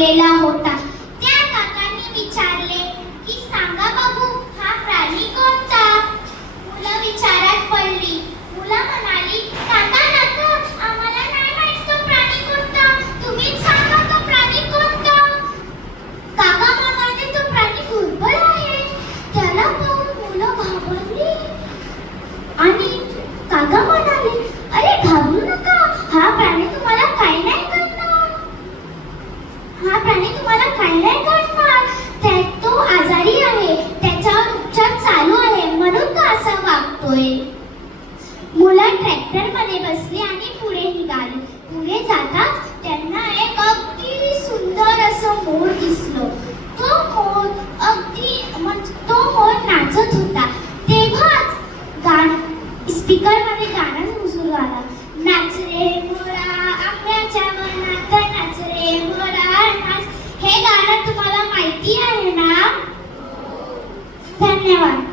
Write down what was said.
बसलेला होता. त्या काकांनी विचारले की सांगा बघू, हा प्राणी कोणता? मुलं विचारात पडली. मुलं म्हणाली, काका काका, आम्हाला नाही माहित तो प्राणी कोणता, तुम्हीच सांगा तो प्राणी कोणता. काका म्हणाले, तो प्राणी दुर्बळ आहे. त्याला पाहून मुलं घाबरली आणि काका म्हणाले, अरे घाबरू नका, हा प्राणी तुम्हाला काही नाही करणार. हा प्राणी तुम्हाला काही नाही करणार. तो आजारी आहे, त्याच्यावर उपचार चालू आहे, म्हणून तो असा वागतोय. मुलं ट्रॅक्टर मध्ये बसली आणि पुढे निघाली. पुढे जाताच त्यांना एक अगदी सुंदर असं मोर दिसलं. तो मोर नाचत होता. तेव्हाच स्पीकर मध्ये गाणं सुरू आला. नाच रे मोरा आंब्याच्या वनात, नाच रे मोरा नाच. हे गाणं तुम्हाला माहिती आहे ना? धन्यवाद.